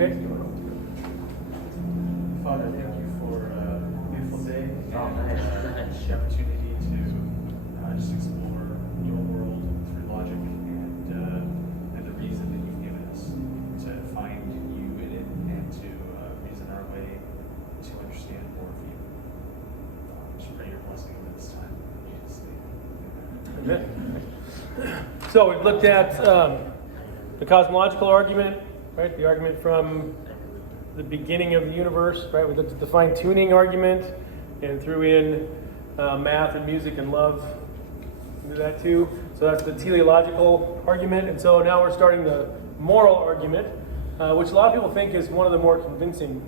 Okay. Father, thank you for a beautiful day and Oh, nice. the opportunity to just explore your world through logic and the reason that you've given us to find you in it and to reason our way to understand more of you. Just pray your blessing over this time. In Jesus' name. Amen. So we've looked at the cosmological argument, right? The argument from the beginning of the universe, right? We looked at the fine-tuning argument and threw in math and music and love into that too. So that's the teleological argument. And so now we're starting the moral argument, which a lot of people think is one of the more convincing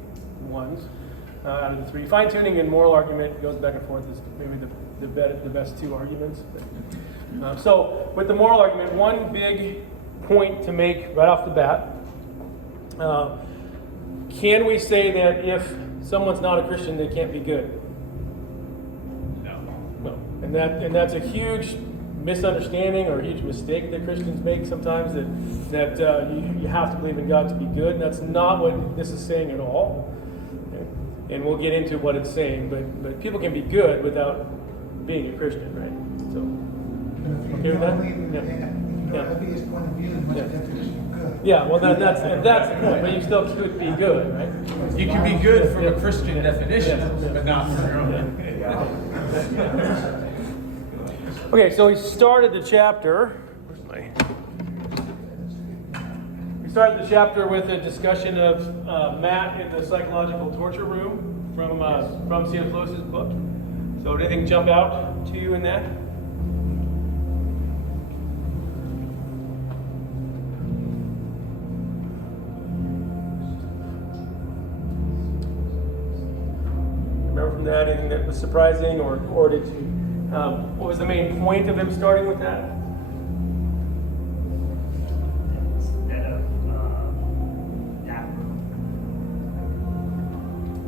ones out of the three. Fine-tuning and moral argument goes back and forth as maybe the best two arguments. So with the moral argument, one big point to make right off the bat, can we say that if someone's not a Christian, they can't be good? No. No. And that's a huge misunderstanding or a huge mistake that Christians make sometimes, that you have to believe in God to be good. And that's not what this is saying at all. Okay? And we'll get into what it's saying, but people can be good without being a Christian, right? So, If okay with that? you don't have his point of view, then what's Yeah. the definition of good? Yeah, well, that's the point, but you still could be good, right? You can be good from a Christian definition, Yeah. but not from your own. Okay, so we started the chapter. We started the chapter with a discussion of Matt in the psychological torture room from C.S. Lewis's book. So did anything jump out to you in that? Remember from that anything that was surprising, or did you? What was the main point of him starting with that? Instead of that room,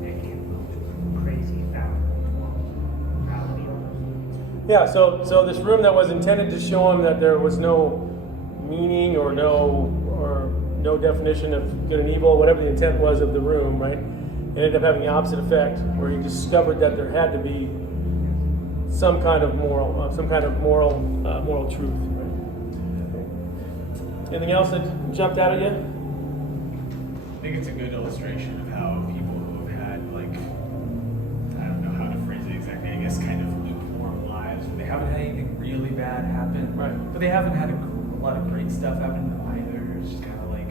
they came from crazy reality. Yeah, so this room that was intended to show him that there was no meaning or no definition of good and evil, whatever the intent was of the room, right? Ended up having the opposite effect, where he discovered that there had to be some kind of moral truth. Right? Anything else that jumped out at you? I think it's a good illustration of how people who have had, like, I don't know how to phrase it exactly, I guess kind of lukewarm lives, where they haven't had anything really bad happen, Right. but they haven't had a lot of great stuff happen to them either. It's just kind of like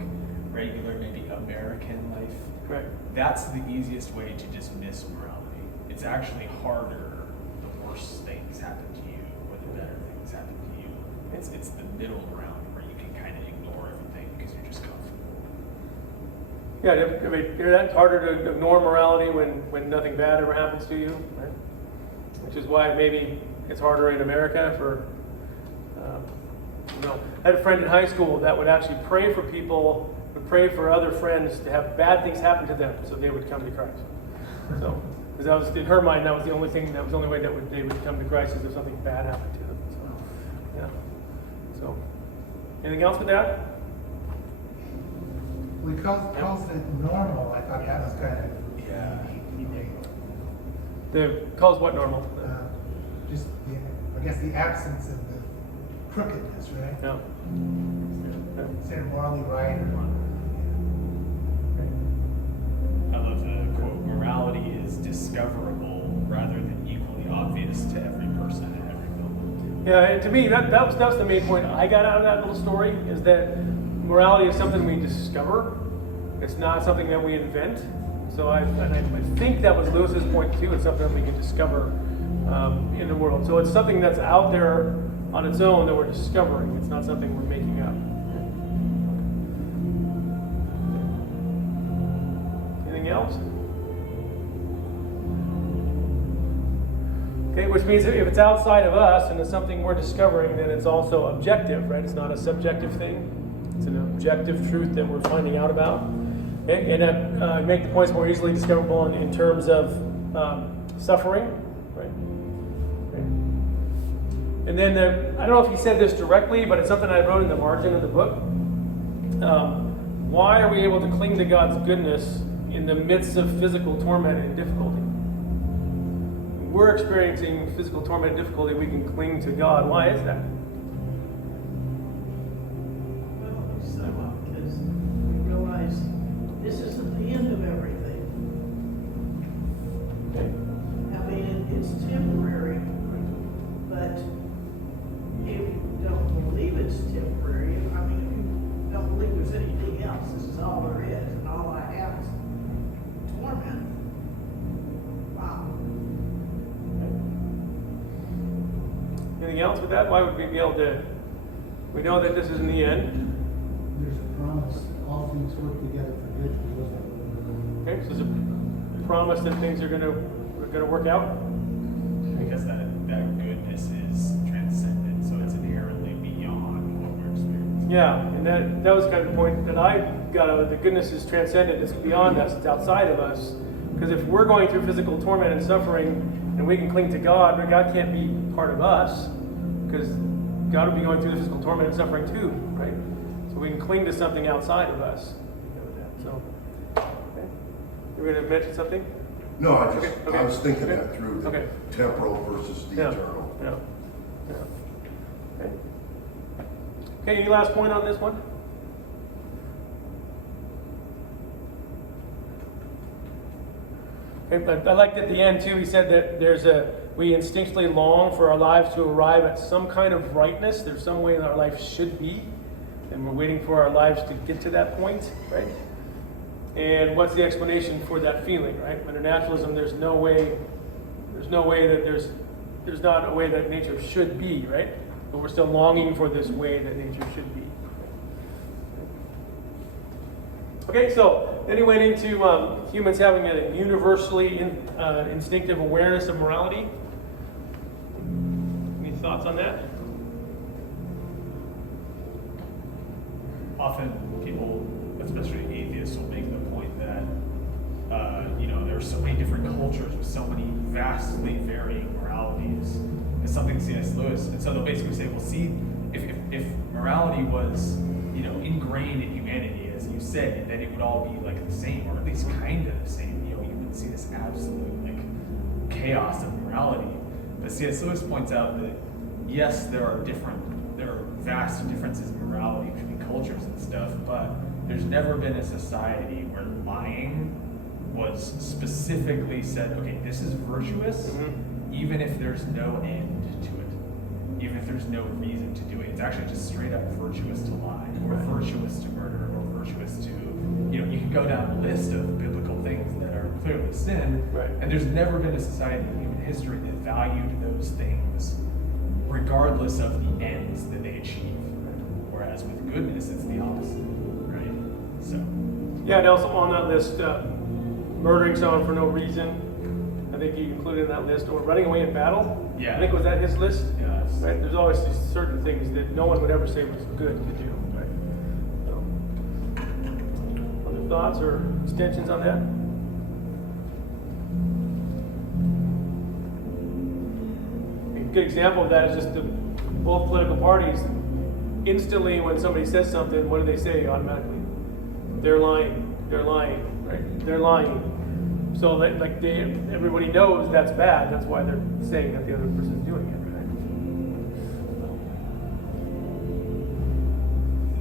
regular, maybe American life. Right. That's the easiest way to dismiss morality. It's actually harder the worse things happen to you or the better things happen to you. It's the middle ground where you can kind of ignore everything because you're just comfortable. Yeah, I mean, it's harder to ignore morality when nothing bad ever happens to you, right? Which is why maybe it's harder in America for, I had a friend in high school that would actually pray for people, would pray for other friends to have bad things happen to them so they would come to Christ. So, because that was, in her mind, that was the only way that they would come to Christ is if something bad happened to them. So, yeah. So, anything else with that? We calls it normal. I thought that was kind of, Yeah. Calls what normal? just I guess the absence of the crookedness, right? Yeah. Instead of morally right or I love the quote, morality is discoverable rather than equally obvious to every person and every building. Yeah, and to me, that was the main point I got out of that little story, is that morality is something we discover. It's not something that we invent. So I think that was Lewis's point too. It's something that we can discover in the world. So it's something that's out there on its own that we're discovering. It's not something we're making up. Anything else? Okay, which means if it's outside of us and it's something we're discovering, then it's also objective, right? It's not a subjective thing. It's an objective truth that we're finding out about. And make the points more easily discoverable in terms of suffering, right? And then I don't know if he said this directly, but it's something I wrote in the margin of the book. why are we able to cling to God's goodness in the midst of physical torment and difficulty? We're experiencing physical torment and difficulty, we can cling to God. Why is that? Well, because we realize this isn't the end of everything. Okay. I mean, it's temporary, but if you don't believe it's temporary, I mean, if you don't believe there's anything else, this is all there is, and all I have is torment. Wow. Anything else with that? Why would we be able to? We know that this isn't the end. There's a promise, all things work together for good for those that love the Lord. Okay, so there's a promise that things are going to work out. Because that goodness is transcendent, so it's inherently beyond what we're experiencing. Yeah, and that was kind of the point that I got out of it. The goodness is transcendent, it's beyond us, it's outside of us. Because if we're going through physical torment and suffering and we can cling to God, but God can't be part of us, because God would be going through the physical torment and suffering too, right? So we can cling to something outside of us. So, okay. You were going to mention something? No, I Okay. was thinking Okay. that through, the Okay. temporal versus the eternal. Yeah. Okay. Okay, any last point on this one? Okay, but I liked at the end too, he said that we instinctively long for our lives to arrive at some kind of rightness. There's some way that our life should be, and we're waiting for our lives to get to that point, right? And what's the explanation for that feeling, right? Under naturalism, there's no way that there's not a way that nature should be, right? But we're still longing for this way that nature should be. Okay, so then he went into humans having a universally instinctive awareness of morality. Any thoughts on that? Often people, especially atheists, will make the point that there are so many different cultures with so many vastly varying moralities. It's something C.S. Lewis, and so they'll basically say, well, see, if morality was ingrained in humanity, as you say, then it would all be like the same, or at least kind of the same. You wouldn't see this absolute chaos of morality. But C.S. Lewis points out that yes, there are vast differences in morality between cultures and stuff, but there's never been a society where lying was specifically said, okay, this is virtuous, even if there's no end to it, even if there's no reason to do it. It's actually just straight up virtuous to lie, or virtuous to murder, or virtuous to, you can go down a list of biblical things that are clearly sin, Right. and there's never been a society in human history that valued those things regardless of the ends that they achieve. Whereas with goodness, it's the opposite, right? So, Yeah, and also on that list, murdering someone for no reason. I think he included in that list, or running away in battle. Yeah. I think was that his list. yeah, it's, Right? There's always these certain things that no one would ever say was good to do. Right? So, other thoughts or extensions on that? A good example of that is just both political parties. Instantly, when somebody says something, what do they say automatically? They're lying. They're lying. Right? They're lying. So that, everybody knows that's bad. That's why they're saying that the other person's doing it. Right?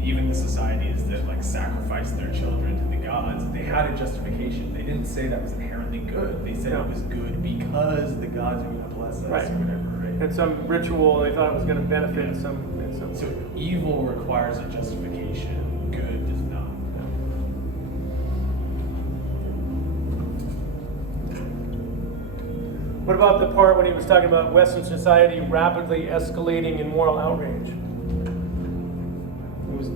even the societies that sacrificed their children to the gods, they had a justification. They didn't say that was inherently good. They said it was good because the gods are going to bless us Right. or whatever, right? And some ritual they thought it was going to benefit in some So way. evil requires a justification. Good does not. What about the part when he was talking about Western society rapidly escalating in moral outrage? He was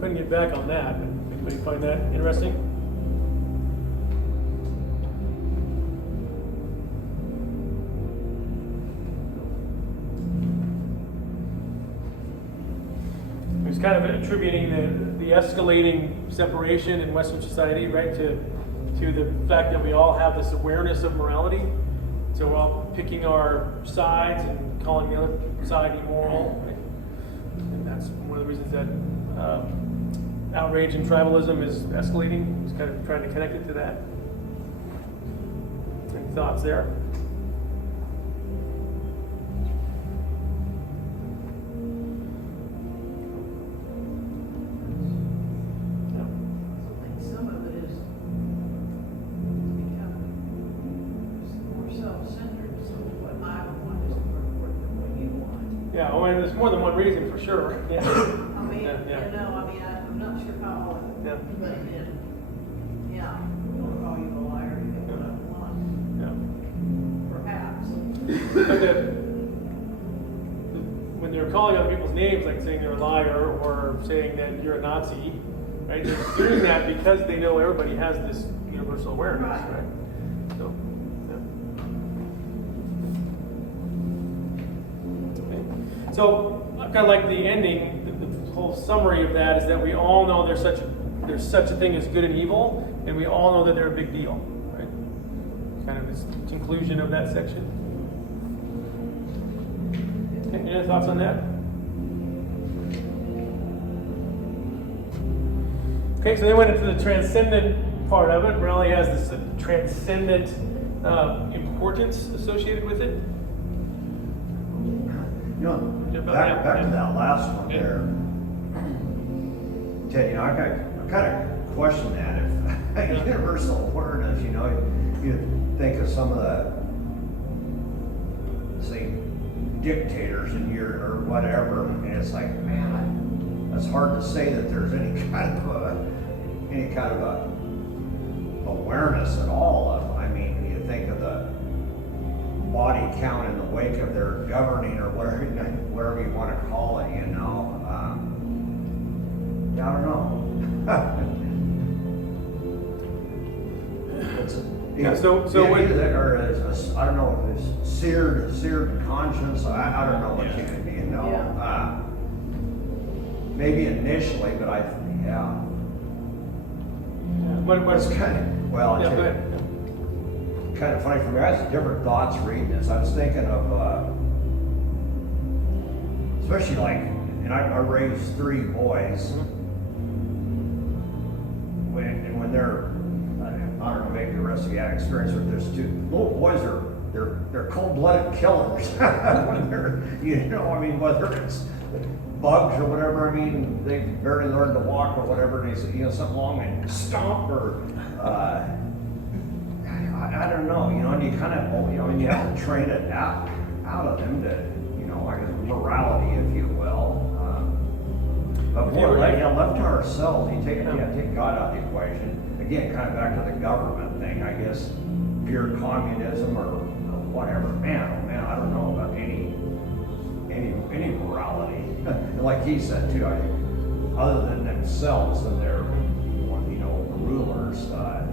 putting it back on that. Anybody find that interesting? He was kind of attributing the escalating separation in Western society, right, to the fact that we all have this awareness of morality. So we're all picking our sides and calling the other side immoral. Right? And that's one of the reasons that outrage and tribalism is escalating. Just kind of trying to connect it to that. Any thoughts there? I think some of it is becoming more self-centered, so what I want is more important than what you want. Yeah, well, there's more than one reason for sure. Yeah. I mean, Yeah, yeah. you know, I'm not sure how, Yeah. but then, yeah, I'm gonna call you a liar, you get what I want, Yeah. perhaps. But when they're calling out people's names, like saying they're a liar or saying that you're a Nazi, right? They're doing that because they know everybody has this universal awareness, Right. right? So, yeah. Okay. So, I kind of like the ending. The whole summary of that is that we all know there's such a thing as good and evil, and we all know that they're a big deal, right? Kind of this conclusion of that section. Any other thoughts on that? Okay, so they went into the transcendent part of it. Raleigh has this transcendent importance associated with it. You know, Yeah, but back yeah, to yeah. that last one Yeah. there. Ted, you know, I kind of question that. If universal awareness, you know, you think of some of the, say, dictators in Europe or whatever, and it's like, man, it's hard to say that there's any kind of a awareness at all of. I mean, you think of the body count in the wake of their governing or whatever you want to call it, you know. I don't know. Yeah, so yeah, when- either that or I don't know, it's seared conscience. I don't know what you could be, you know. Yeah. Maybe initially, but yeah. What's It's kind of, well, I yeah, tell go you, ahead. kind of funny for me. I had different thoughts reading this. I was thinking of, especially like, and I raised 3 boys. When they're, I don't know, maybe the rest of you had experience with this too. Little boys they're cold-blooded killers. When they're, you know, I mean, whether it's bugs or whatever, I mean, they barely learned to walk or whatever, and they say, you know, something wrong, and stomp or, I don't know, you know, and you kind of, you know, and you have to train it out of them to, you know, I guess morality, if you will. But boy, left to ourselves, you take God out of the equation. Again, kind of back to the government thing, I guess, pure communism or whatever. Man, oh man, I don't know about any morality. And like he said too, I think, other than themselves and their, you know, rulers, I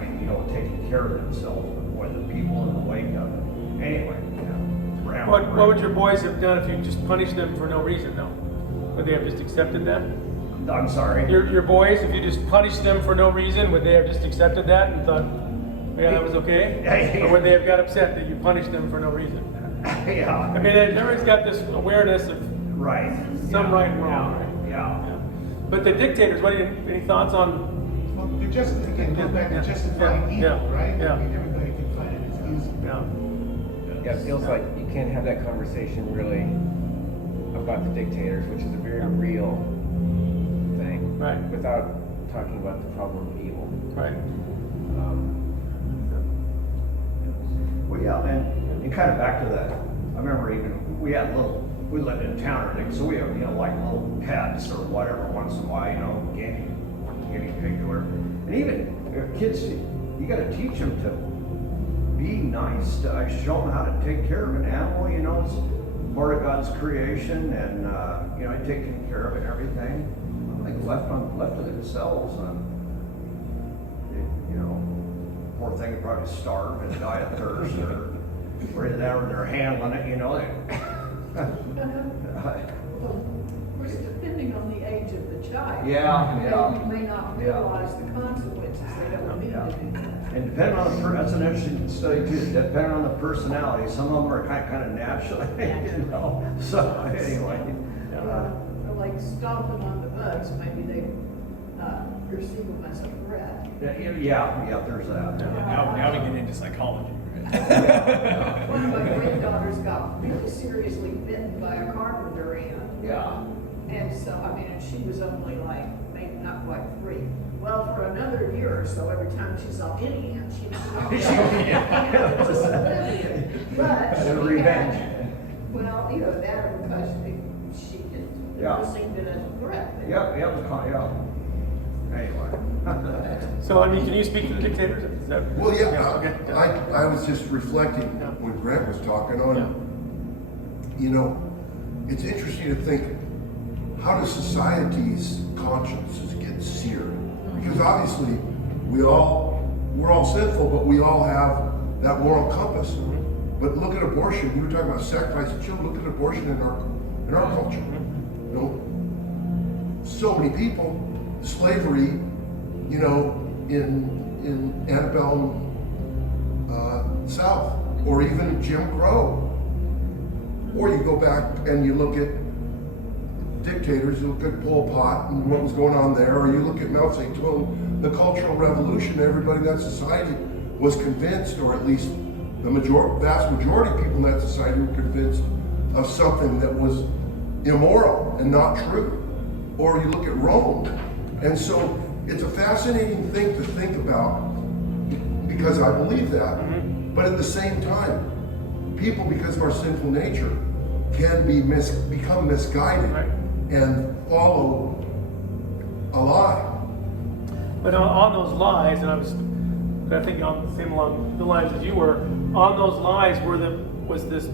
mean, you know, taking care of themselves, but boy, the people in the wake of it. Anyway, yeah. What would your boys have done if you just punished them for no reason, though? Would they have just accepted that? I'm sorry. Your boys, if you just punished them for no reason, would they have just accepted that and thought, yeah, that was okay? Or would they have got upset that you punished them for no reason? Yeah. I mean, everyone's got this awareness of Right. some Yeah. right and wrong, right? Yeah. But the dictators, any thoughts on? Well, they're just, again, go back to justifying evil, Yeah. right? Yeah. I mean, everybody can find it as easy. Yeah. Yeah, it feels like you can't have that conversation really about the dictators, which is a very real thing, Right. without talking about the problem of evil. Right. Well, yeah, and kind of back to that, I remember even, we lived in town or things, so we have, you know, like little pets or whatever once in a while, you know, guinea pig or whatever. And even kids, you gotta teach them to be nice, to show them how to take care of an animal, you know, it's part of God's creation and, you know, taking care of it and everything. I think left to themselves, you know, poor thing would probably starve and die of thirst or either that or they're handling it, you know. Of course, depending on the age of the child. Yeah. They may not Yeah. realize the consequences, they don't mean Yeah. to do that. And depending on that's an interesting study too. Depending on the personality, some of them are kind of natural, you know. So anyway, Or like stomping on the bugs, maybe they perceive them as a threat. Yeah, there's that. Now we get into psychology, right? One of my granddaughters got really seriously bitten by a carpenter ant. Yeah. And so, I mean, and she was only like, maybe not quite 3. Well, for another year or so, every time she saw any ant, she was But And revenge. Well, you know, that because she did, Yeah. perceived it as a threat. Yep, yeah. Anyway. So, I mean, can you speak to the dictators? Is that- Well, yeah, okay. I was just reflecting Yeah. when Grant was talking on, you know, it's interesting to think, how does society's consciences get seared? Because obviously, we're all sinful, but we all have that moral compass. But look at abortion. You were talking about sacrifice of children. Look at abortion in our culture. You know, so many people, slavery, you know, in antebellum South, or even Jim Crow. Or you go back and you look at dictators, you look at Pol Pot and what was going on there, or you look at Mao Zedong, the Cultural Revolution. Everybody in that society was convinced, or at least the vast majority of people in that society were convinced of something that was immoral and not true. Or you look at Rome. And so it's a fascinating thing to think about, because I believe that. But at the same time, people, because of our sinful nature, can become misguided and follow a lie. But on those lies, and I think on the same along the lines as you were, on those lies was this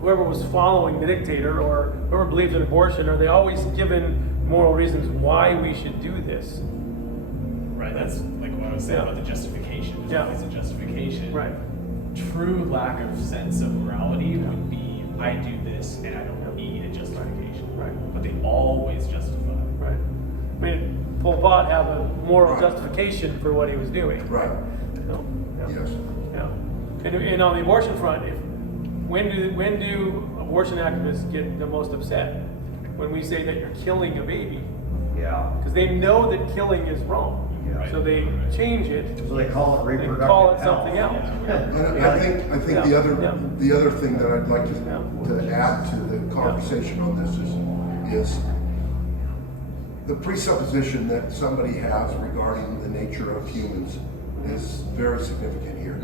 whoever was following the dictator or whoever believed in abortion, are they always given moral reasons why we should do this? Right, that's like what I was saying about the justification. There's always a justification. Right. True lack of sense of morality would be, I do this and I don't need a justification. Right. But they always justify. Right. I mean, Pol Pot have a moral justification for what he was doing. Right. So, yeah. Yes. Yeah. And on the abortion front, when do abortion activists get the most upset? When we say that you're killing a baby, Yeah. because they know that killing is wrong. Yeah. So they change it. So they call it They reproductive call it health. something else. And I think Yeah. the other thing that I'd like Yeah. to add to the conversation on this is the presupposition that somebody has regarding the nature of humans is very significant here.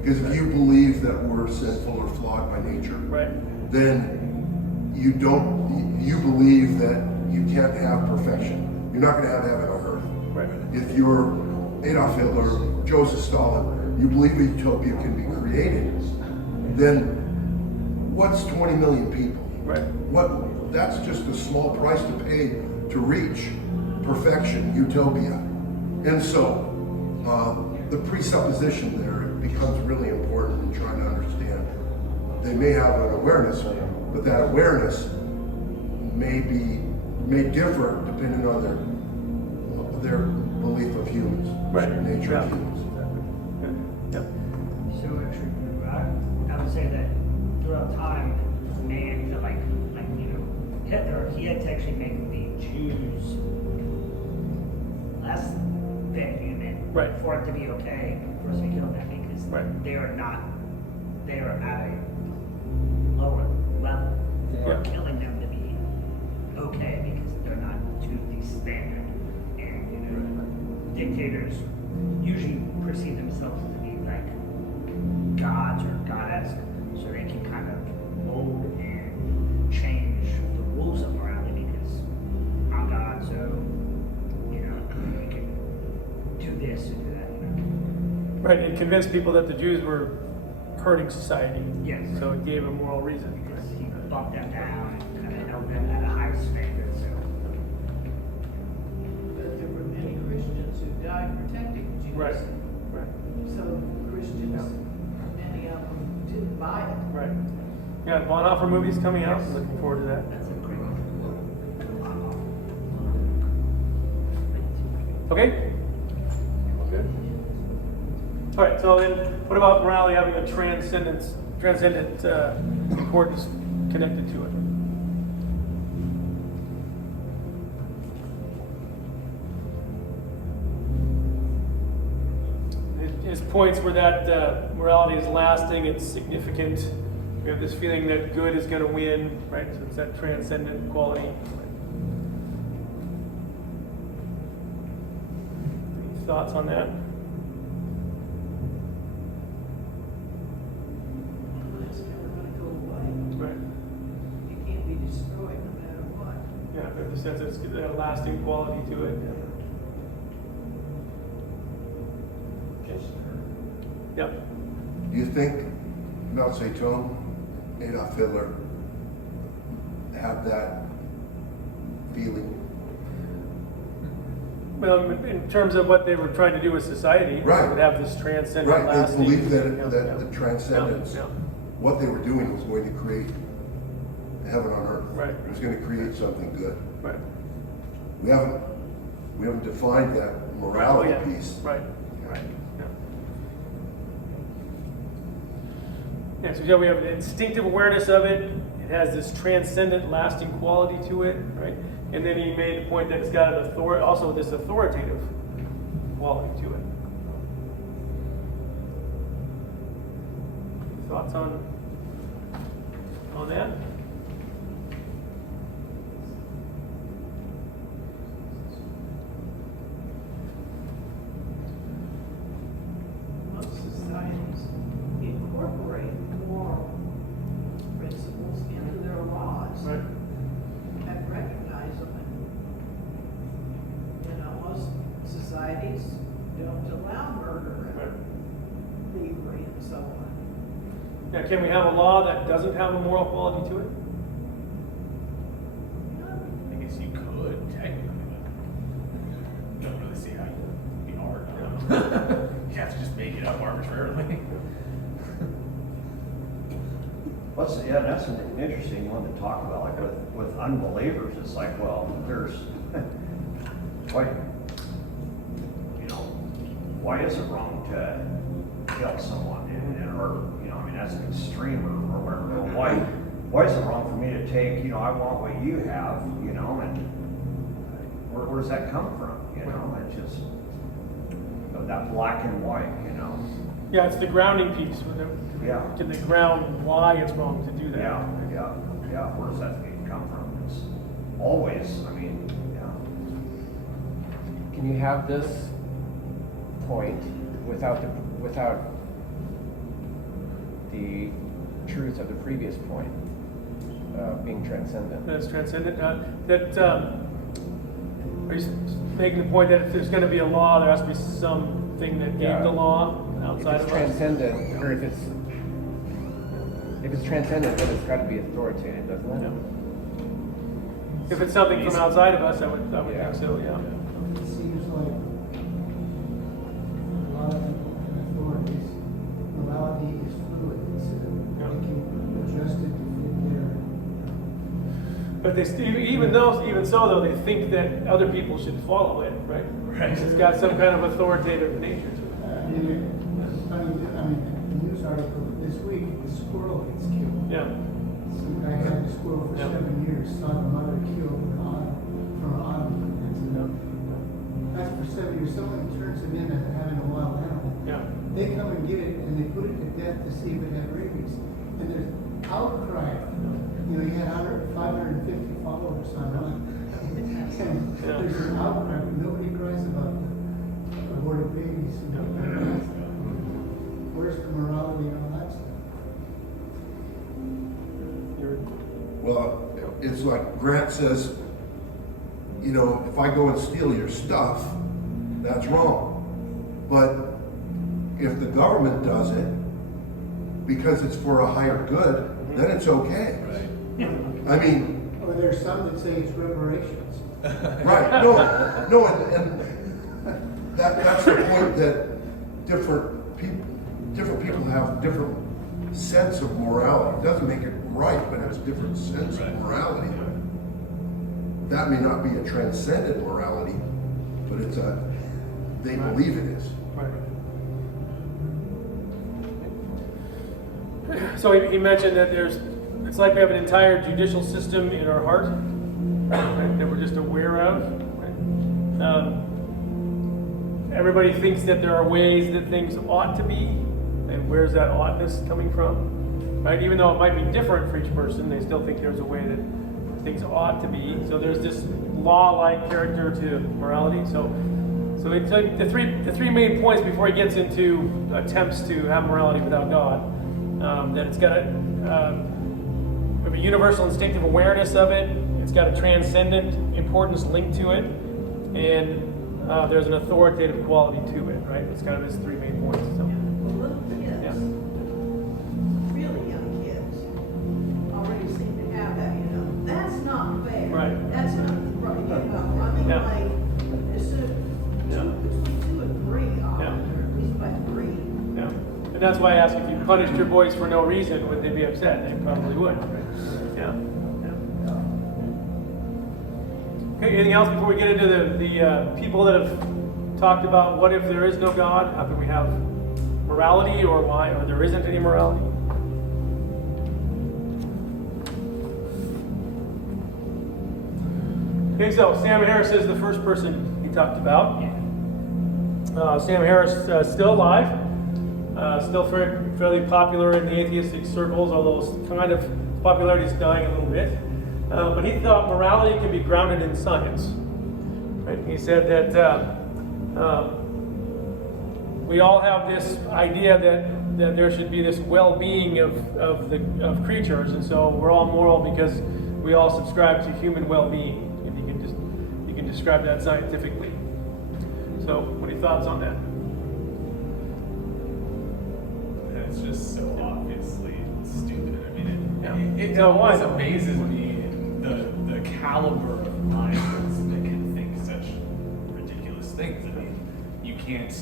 Because if you believe that we're sinful or flawed by nature, Right. then you believe that you can't have perfection. You're not going to have heaven on earth. Right. If you're Adolf Hitler, Joseph Stalin, you believe a utopia can be created, then what's 20 million people? Right. That's just a small price to pay to reach perfection, utopia. And so the presupposition there becomes really important in trying to understand. They may have an awareness, but that awareness may differ depending on their belief of humans, Right. nature Yeah. of humans. Yeah. So I would say that throughout time, man, like Hitler, he had to actually make the Jews less than human Right. for it to be okay for us to kill them, because Right. they are at a lower level for Yeah. killing them to be okay, because they're not to the standard. And dictators usually perceive themselves to be like gods or goddess, so they can kind of mold and change the rules of morality, because I'm God, so we can do this and do that. Right. It convinced people that the Jews were hurting society. Yes. So it gave a moral reason. Because he bumped them down and kind of held them at a high standard. So But there were many Christians who died protecting Jews. Right. Right. So Christians, many of them didn't buy it. Right. Yeah, Bonhoeffer movie's coming out. I'm looking forward to that. that's a great one. Okay? Good. All right, so then what about morality having a transcendent importance connected to it? points where that morality is lasting, it's significant. We have this feeling that good is going to win, right? So it's that transcendent quality. Any thoughts on that? Well, it's never gonna go away. Right. It can't be destroyed no matter what. Yeah, we have the sense that it's got a lasting quality to it. Yep. Do you think Mao Zedong, Adolf Hitler have that feeling? Well, in terms of what they were trying to do with society, Right. they would have this transcendent Right, they lasting. believed that, Yeah, that yeah. the transcendence, Yeah, yeah. what they were doing was going to create heaven on earth. Right. It was going to create something good. Right. We haven't defined that morality Yeah. piece. Right. Right. Yeah. Yeah, so yeah, we have an instinctive awareness of it. It has this transcendent, lasting quality to it, right? And then he made the point that it's got an also this authoritative quality to it. Thoughts on that? Most societies incorporate moral principles into their laws. Right. And recognize them. And, you know, most societies don't allow murder Right. and thievery and so on. Now, can we have a law that doesn't have a moral quality to it? I guess you could, technically, but don't really see how it'd be hard. You have to just make it up arbitrarily. Yeah, that's an interesting one to talk about, like with unbelievers, it's like, well, there's, why, why is it wrong to kill someone or, I mean, that's an extreme or whatever, but why is it wrong for me to take, I want what you have, and where does that come from, it's just, that black and white, Yeah, it's the grounding piece. Yeah. Can they ground why it's wrong to do that? Yeah, where does that come from? It's always, I mean, Can you have this point without the truth of the previous point being transcendent? That's transcendent. Are you making the point that if there's going to be a law, there has to be something that gave Yeah. the law If outside it's of us? transcendent, or if it's transcendent, then it's got to be authoritative, doesn't it? Yeah. If it's something from outside of us, I would Yeah. think so. Yeah. It seems like a lot of people and authorities, morality is fluid. Yeah. They can adjust it to fit their. But they even so though, they think that other people should follow it, right? Right. It's got some kind of authoritative nature to it. The news article this week, the squirrel gets killed. Yeah. Some guy had the squirrel for Yeah. 7 years, saw the mother killed from an auto accident. That's for 7 years. Someone turns it in as having a wild animal. Yeah. They come and get it and they put it to death to see if it had rabies. And there's outcry. He had 550 followers online. And there's an outcry, but nobody cries about the aborted babies. Where's the morality and all that stuff? Well, it's like Grant says, if I go and steal your stuff, that's wrong. But if the government does it because it's for a higher good, then it's okay. Right. I mean, Or there's some that say it's reparations. right, no, and that's the point that different people have different sense of morality. It doesn't make it right, but it's a different sense of Right. morality. That may not be a transcendent morality, but they believe it is. Right. So he mentioned that it's like we have an entire judicial system in our heart, right, that we're just aware of. Right? everybody thinks that there are ways that things ought to be, and where's that oughtness coming from? Right? Even though it might be different for each person, they still think there's a way that things ought to be. So there's this law-like character to morality. So it's the three main points before he gets into attempts to have morality without God. That it's got a universal instinctive awareness of it. It's got a transcendent importance linked to it, and there's an authoritative quality to it. Right? It's kind of his three main points. So. Well, little kids, Yeah. really young kids, already seem to have that, that's not fair. Right. That's not, right, Yeah. like, as soon, Yeah. between 2 and 3, Yeah. or at least by 3. Yeah. And that's why I ask, if you punished your boys for no reason, would they be upset? They probably would. Yeah. Okay, anything else before we get into the people that have talked about what if there is no God? How can we have morality, or why, or there isn't any morality? Okay, so Sam Harris is the first person he talked about. Sam Harris still alive, still fairly popular in the atheistic circles, although kind of popularity is dying a little bit. But he thought morality can be grounded in science. Right? He said that we all have this idea that there should be this well-being of creatures, and so we're all moral because we all subscribe to human well-being. If you can describe that scientifically. So, what are your thoughts on that? It's just so obviously stupid. I mean, it So why? always amazes me the caliber of minds that can think such ridiculous things. I mean, you can't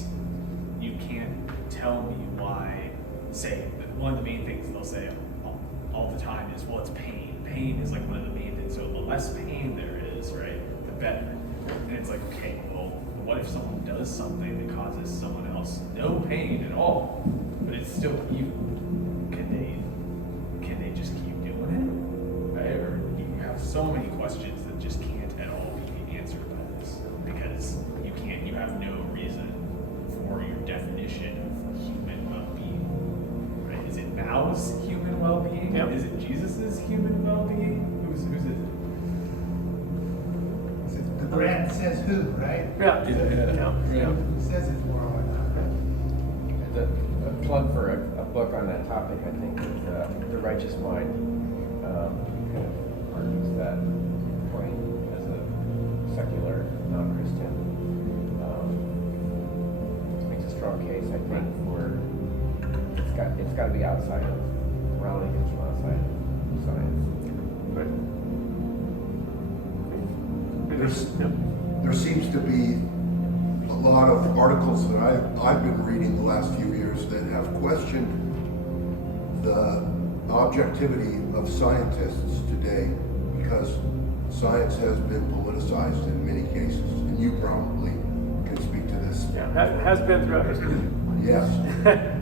tell me why. Say that one of the main things they'll say all the time is, well, it's pain. Pain is like one of the main things. So the less pain there is, right, the better. And it's like, okay, well, what if someone does something that causes someone else no pain at all, but it's still evil? Can they just keep doing it? Right? Or you have so many questions that just can't at all be answered by this, because you have no reason for your definition of human well-being. Right? Is it Mao's human well-being? Yep. Is it Jesus's human well-being? Who's it? The brand says who, right? Yeah. Yeah. It says it's moral or not, right? A plug for a book on that topic, I think, is The Righteous Mind. Kind of argues that point as a secular, non-Christian. Makes a strong case, I think, for it's got to be outside of morality, comes from outside of science. But There seems to be a lot of articles that I've been reading the last few years that have questioned the objectivity of scientists today, because science has been politicized in many cases, and you probably can speak to this. Yeah, has been throughout history. Yes.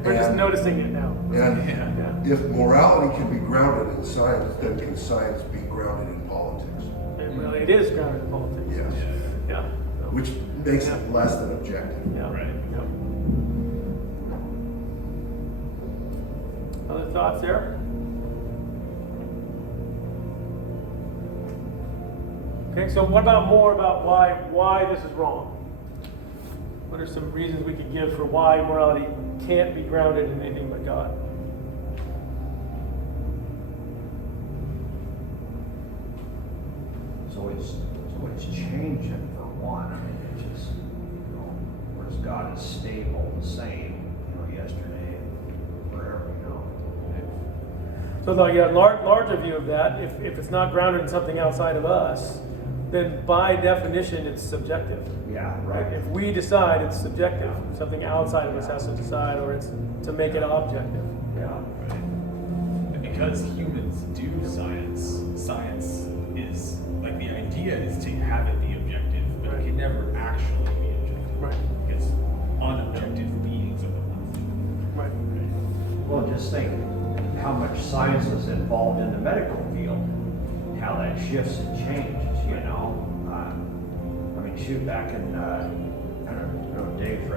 We're just And- noticing it now. And Yeah. if morality can be grounded in science, then can science be grounded in politics? And really, it is grounded in politics. Yes. Yeah. So, Which makes it less than objective. yeah. Right. Yeah. Other thoughts there? Okay, so what about more about why this is wrong? What are some reasons we could give for why morality can't be grounded in anything but God? So it's changing for one. I mean, it's just, whereas God is stable, the same, yesterday and forever, So the larger view of that, if it's not grounded in something outside of us, then by definition it's subjective. Yeah, Like, right. if we decide, it's subjective. Something outside of us has to decide, or it's to make it objective. Yeah. Right. And because humans do science is like, the idea is to have it be objective, but it can never actually be objective. Right. Because unobjective beings are the ones that. Right. Well, just think how much science is involved in the medical field, how that shifts and changes, I mean, shoot, back in, I don't know, Dave's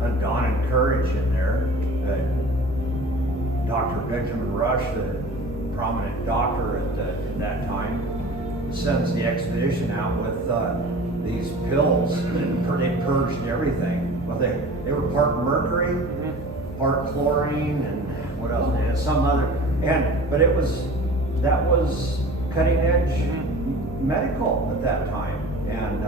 undaunted courage in there. Dr. Benjamin Rush, the prominent doctor at that time, sends the expedition out with these pills that they purged everything. Well, they were part mercury, part chlorine, and what else? And some other. But that was cutting edge medical at that time. And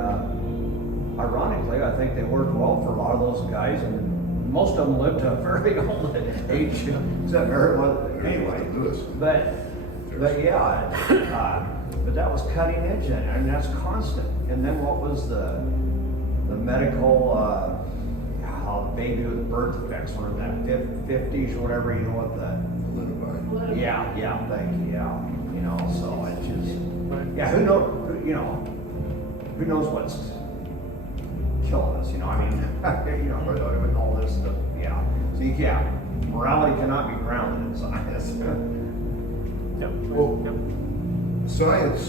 ironically, I think they worked well for a lot of those guys, and most of them lived to a very old age. Except anyway, but yeah, but that was cutting edge, and that's constant. And then what was the medical baby with birth defects, one of that 50s or whatever, you know what the yeah, thank you, yeah, you know, so it just who knows what's killing us, you know, I mean, you know, with all this stuff, yeah. So morality cannot be grounded in science. Well, science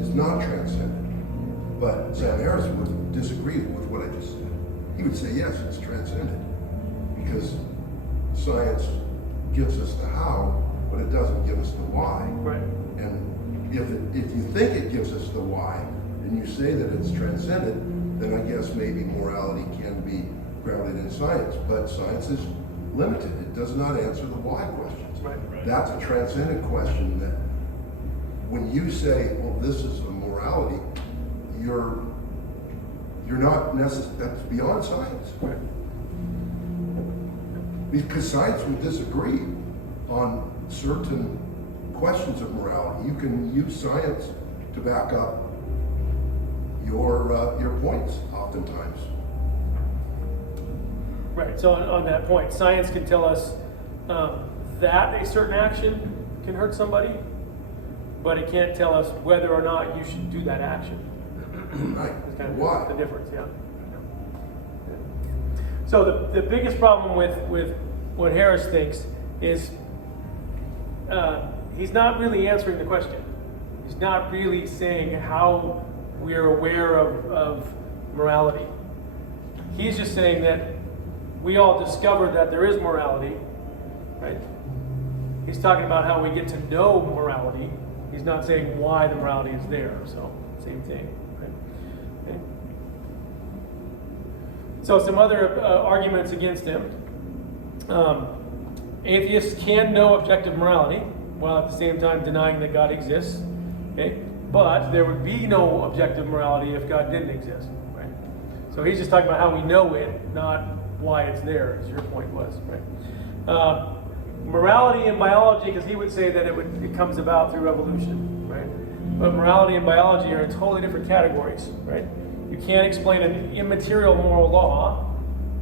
is not transcendent, but Sam Harris would disagree with what I just said. He would say, yes, it's transcendent, because science gives us the how, but it doesn't give us the why. Right. And if you think it gives us the why, and you say that it's transcendent, then I guess maybe morality can be grounded in science. But science is limited. It does not answer the why questions. Right. That's a transcendent question that when you say, well, this is a morality, you're not necessarily, that's beyond science. Right. Because science will disagree on certain questions of morality. You can use science to back up your points oftentimes. Right, so on that point, science can tell us that a certain action can hurt somebody, but it can't tell us whether or not you should do that action. Right. That's kind of Why? the difference, yeah. So the biggest problem with what Harris thinks is he's not really answering the question. He's not really saying how we are aware of morality. He's just saying that we all discovered that there is morality, right? He's talking about how we get to know morality. He's not saying why the morality is there, so same thing, right? Okay. So some other arguments against him. Atheists can know objective morality while at the same time denying that God exists. Okay? But there would be no objective morality if God didn't exist. Right? So he's just talking about how we know it, not why it's there, as your point was. Right? Morality in biology, because he would say that it comes about through evolution. Right? But morality and biology are in totally different categories. Right? You can't explain an immaterial moral law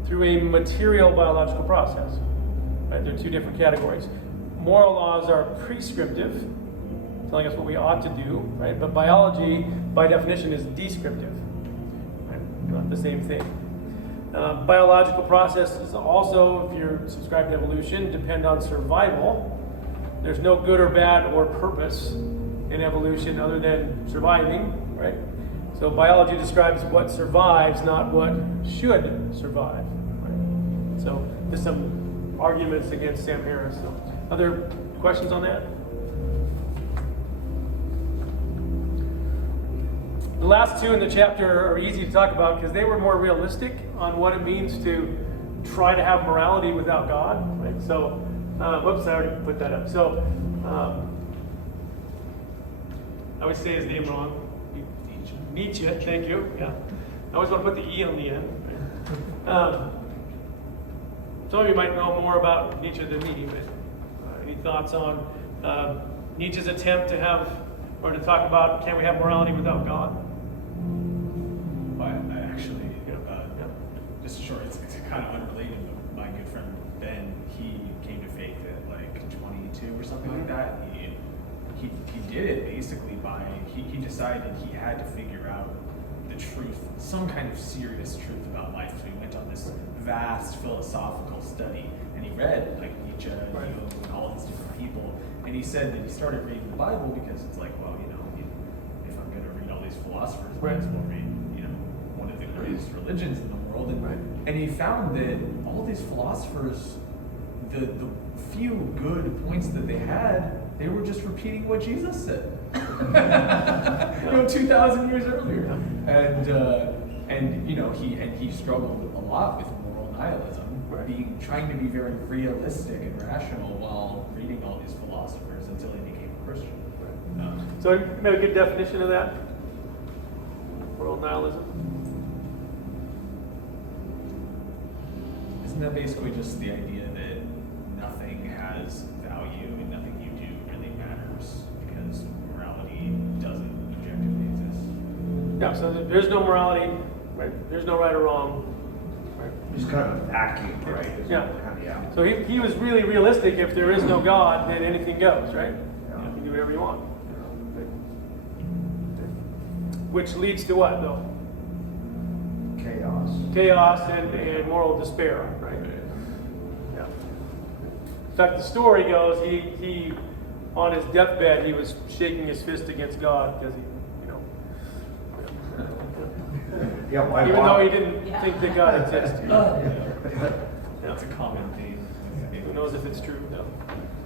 through a material biological process. Right? They're two different categories. Moral laws are prescriptive, telling us what we ought to do, right? But biology, by definition, is descriptive. Right? Not the same thing. Biological processes also, if you're subscribed to evolution, depend on survival. There's no good or bad or purpose in evolution other than surviving, right? So biology describes what survives, not what should survive. Right? So there's some arguments against Sam Harris. So, other questions on that? The last two in the chapter are easy to talk about because they were more realistic on what it means to try to have morality without God. Right? So, whoops, I already put that up. So, I always say his name wrong. Nietzsche, thank you. Yeah, I always want to put the E on the end. Right? Some of you might know more about Nietzsche than me, but any thoughts on Nietzsche's attempt to have, or to talk about, can we have morality without God? I actually, just short, it's kind of unrelated, but my good friend Ben, he came to faith at like 22 or something like that. He did it basically by, he decided he had to figure out the truth, some kind of serious truth about life. So he went on this vast philosophical study, and he read like Nietzsche and Jung and all these different people. And he said that he started reading the Bible because it's like, well, if I'm going to read all these philosophers, I might as well read, one of the these religions in the world, and he found that all these philosophers, the few good points that they had, they were just repeating what Jesus said. 2,000 years earlier, and he struggled a lot with moral nihilism, trying to be very realistic and rational while reading all these philosophers until he became a Christian. So you made a good definition of that? Moral nihilism? Isn't that basically just the idea that nothing has value and nothing you do really matters because morality doesn't objectively exist? Yeah, so there's no morality, right? There's no right or wrong, right? It's kind of a vacuum, right? Yeah. Kind of, yeah. So he was really realistic. If there is no God, then anything goes, right? You can do whatever you want. Which leads to what, though? Chaos. Chaos and moral despair, right? Yeah. In fact, the story goes, he on his deathbed, he was shaking his fist against God because Yeah, even though he didn't think that God existed. That's a common theme. Who knows if it's true, though.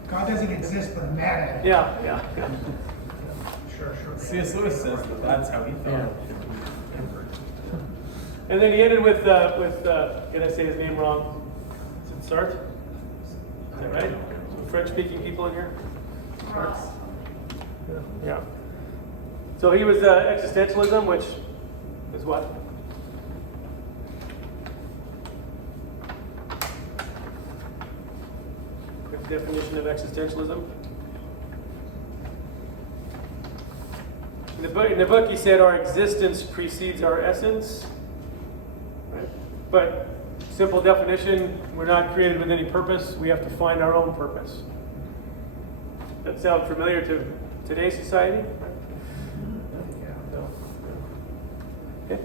God doesn't exist, but I'm mad at it. Yeah. Sure. C.S. Lewis says that's how he felt. And then he ended with can I say his name wrong? Is it Sartre? Is that right? Some French-speaking people in here? Ross. Yeah. So he was existentialism, which is what? Quick definition of existentialism. In the book, he said our existence precedes our essence. Right? But simple definition, we're not created with any purpose. We have to find our own purpose. That sound familiar to today's society? Okay.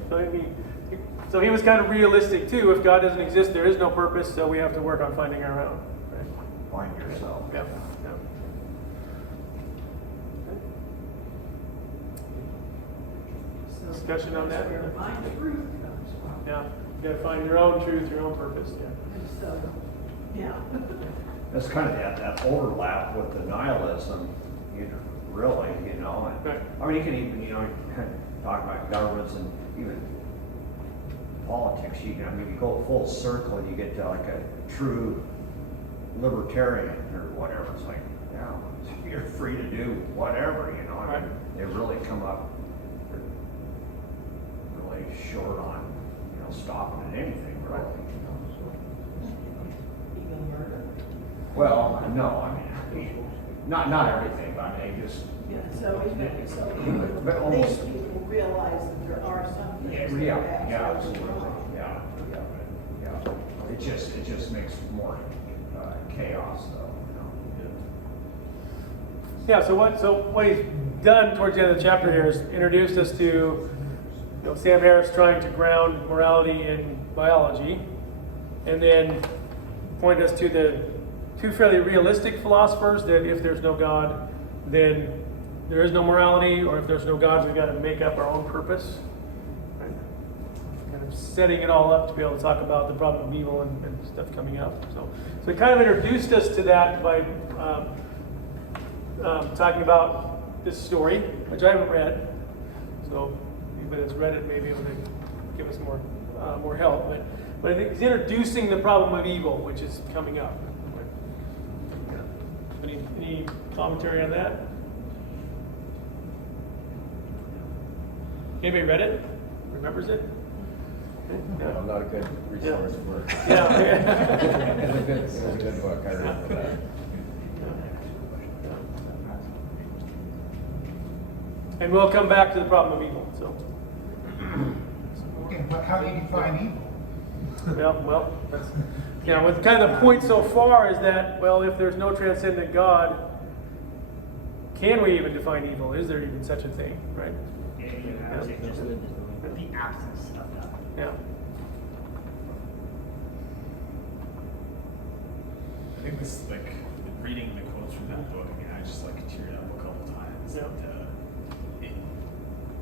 So he was kind of realistic too. If God doesn't exist, there is no purpose, so we have to work on finding our own. Right? Find yourself. Yeah. So Discussion on that? that's where my truth comes from. Yeah. You gotta find your own truth, your own purpose. Yeah. And so, yeah. That's kind of that overlap with the nihilism, really, and Right. I mean, you can even, talk about governments and even politics, you go full circle and you get to like a true libertarian or whatever. It's like, yeah, you're free to do whatever, Right. They really come up really short on, stopping at anything, really. Even murder. Well, no, not everything, but just. Yeah, so even But almost- these people realize that there are some things that are Yeah, absolutely absolutely, wrong. yeah. It just makes more chaos, though. Yeah. So what he's done towards the end of the chapter here is introduced us to Sam Harris trying to ground morality in biology, and then point us to the two fairly realistic philosophers that if there's no God, then there is no morality, or if there's no God, we've got to make up our own purpose. Right? Kind of setting it all up to be able to talk about the problem of evil and stuff coming up. So he kind of introduced us to that by talking about this story, which I haven't read. So anybody that's read it may be able to give us more help. But I think he's introducing the problem of evil, which is coming up. Any commentary on that? Anybody read it? Remembers it? No, I'm not a good resource for. Yeah. It was a good book. I remember that. And we'll come back to the problem of evil. So, Okay, but how do you define evil? well, that's, with kind of the point so far is that, well, if there's no transcendent God, can we even define evil? Is there even such a thing, right? Yeah, I would say just the absence of that. Yeah. I think this, reading the quotes from that book, I just teared up a couple times. Yeah. And,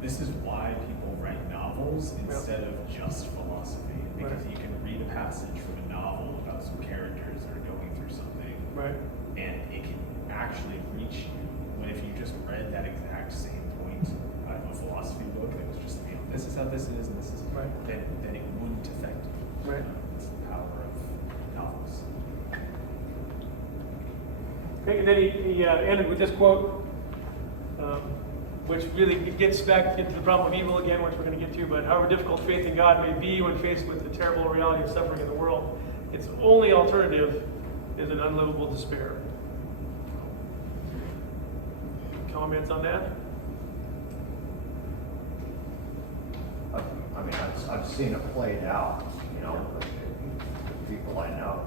this is why people write novels instead of just philosophy, because you can read a passage from a novel about some characters that are going through something, Right. and it can actually reach you. When if you just read that exact same point out of a philosophy book that was just, this is how this is, and this is, Right. then it wouldn't affect you. Right. It's the power of novels. Okay, and then he ended with this quote, which really gets back into the problem of evil again, which we're going to get to. But however difficult faith in God may be when faced with the terrible reality of suffering in the world, its only alternative is an unlivable despair. Comments on that? I mean, I've seen it played out, you know, with people I know.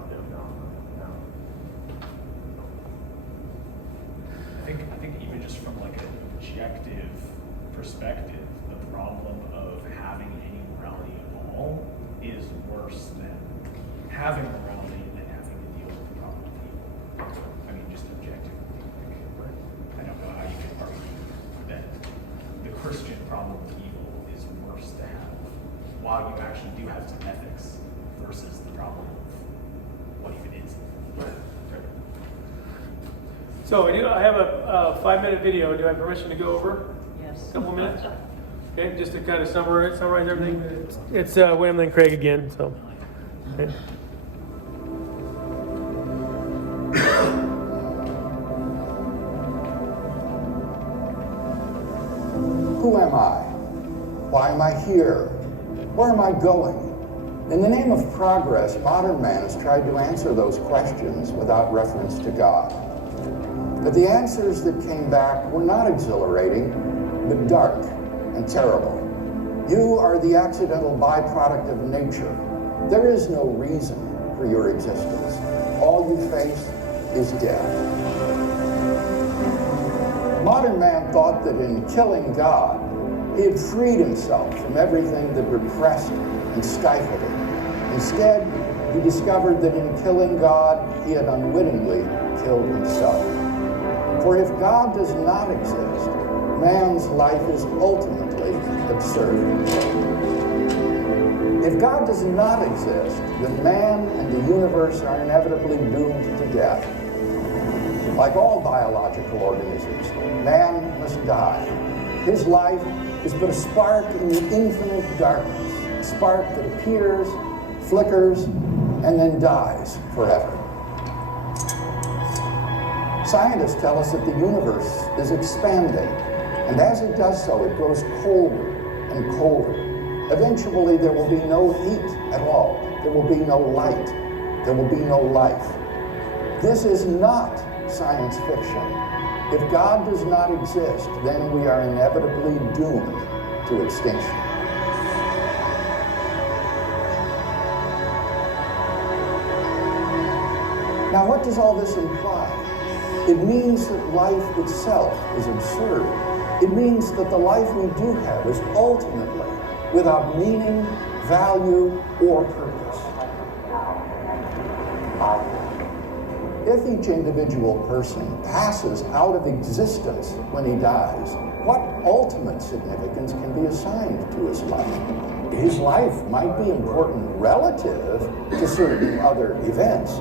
I think even just from like an objective perspective, the problem of having any morality at all is worse than having morality and then having to deal with the problem of evil. I mean, just objectively. I don't know how you can argue that the Christian problem of evil is worse to have while you actually do have some ethics versus the problem of what even is. So I have a 5-minute video. Do I have permission to go over Yes. a couple minutes? Okay, just to kind of summarize everything. It's William Lane Craig again. So, okay. Who am I? Why am I here? Where am I going? In the name of progress, modern man has tried to answer those questions without reference to God. But the answers that came back were not exhilarating, but dark and terrible. You are the accidental byproduct of nature. There is no reason for your existence. All you face is death. Modern man thought that in killing God, he had freed himself from everything that repressed and stifled him. Instead, he discovered that in killing God, he had unwittingly killed himself. For if God does not exist, man's life is ultimately absurd. If God does not exist, then man and the universe are inevitably doomed to death. Like all biological organisms, man must die. His life is but a spark in the infinite darkness, a spark that appears, flickers, and then dies forever. Scientists tell us that the universe is expanding, and as it does so, it grows colder and colder. Eventually, there will be no heat at all. There will be no light. There will be no life. This is not science fiction. If God does not exist, then we are inevitably doomed to extinction. Now, what does all this imply? It means that life itself is absurd. It means that the life we do have is ultimately without meaning, value, or purpose. If each individual person passes out of existence when he dies, what ultimate significance can be assigned to his life? His life might be important relative to certain other events,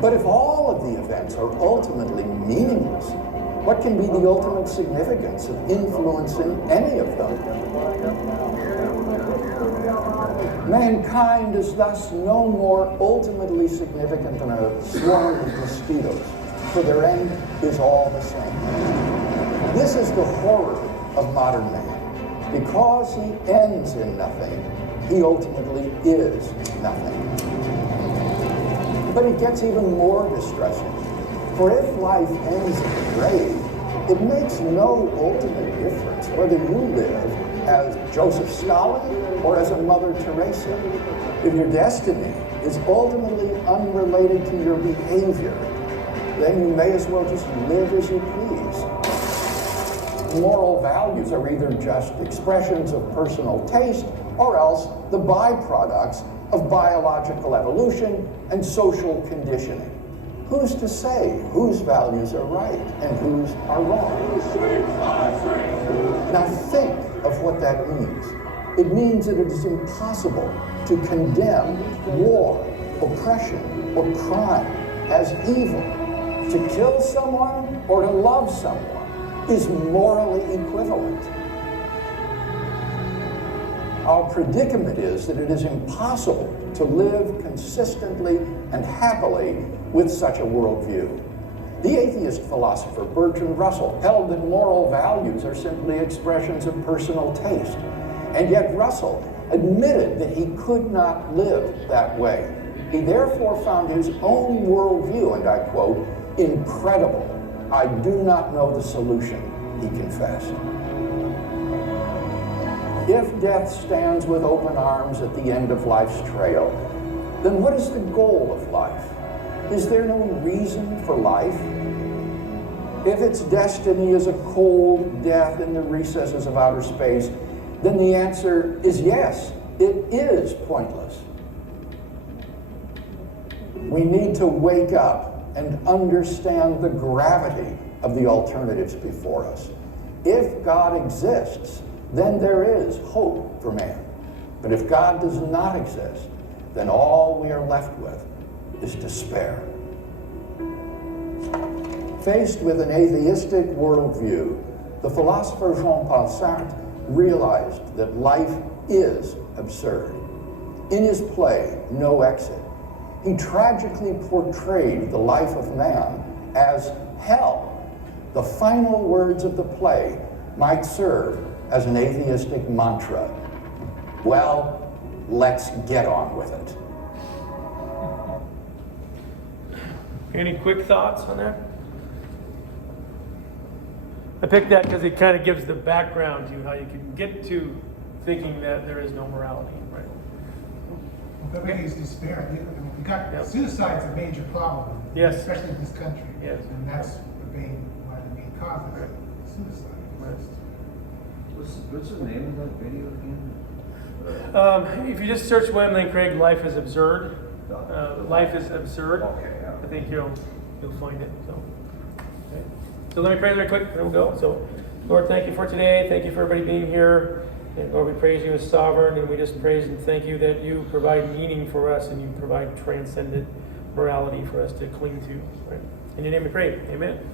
but if all of the events are ultimately meaningless, what can be the ultimate significance of influencing any of them? Mankind is thus no more ultimately significant than a swarm of mosquitoes, for their end is all the same. This is the horror of modern man. Because he ends in nothing, he ultimately is nothing. But it gets even more distressing. For if life ends in the grave, it makes no ultimate difference whether you live as Joseph Stalin or as a Mother Teresa. If your destiny is ultimately unrelated to your behavior, then you may as well just live as you please. Moral values are either just expressions of personal taste or else the byproducts of biological evolution and social conditioning. Who's to say whose values are right and whose are wrong? Now think of what that means. It means that it is impossible to condemn war, oppression, or crime as evil. To kill someone or to love someone is morally equivalent. Our predicament is that it is impossible to live consistently and happily with such a worldview. The atheist philosopher Bertrand Russell held that moral values are simply expressions of personal taste. And yet Russell admitted that he could not live that way. He therefore found his own worldview, and I quote, incredible. I do not know the solution, he confessed. If death stands with open arms at the end of life's trail, then what is the goal of life? Is there no reason for life? If its destiny is a cold death in the recesses of outer space, then the answer is yes, it is pointless. We need to wake up and understand the gravity of the alternatives before us. If God exists, then there is hope for man. But if God does not exist, then all we are left with is despair. Faced with an atheistic worldview, the philosopher Jean-Paul Sartre realized that life is absurd. In his play, No Exit, he tragically portrayed the life of man as hell. The final words of the play might serve as an atheistic mantra. Well, let's get on with it. Any quick thoughts on that? I picked that because it kind of gives the background to how you can get to thinking that there is no morality, right? But maybe it's despair. We got Yep. suicide's a major problem. Yes. Especially in this country. Yes. And that's one of the main causes of suicide. What's the name of that video again? If you just search William Lane Craig, "Life is Absurd," "Life is Absurd," Okay, yeah. I think you'll find it. So, okay. So let me pray very quick, then we'll go. So, Lord, thank you for today. Thank you for everybody being here. And Lord, we praise you as sovereign, and we just praise and thank you that you provide meaning for us and you provide transcendent morality for us to cling to. Right? In your name we pray. Amen.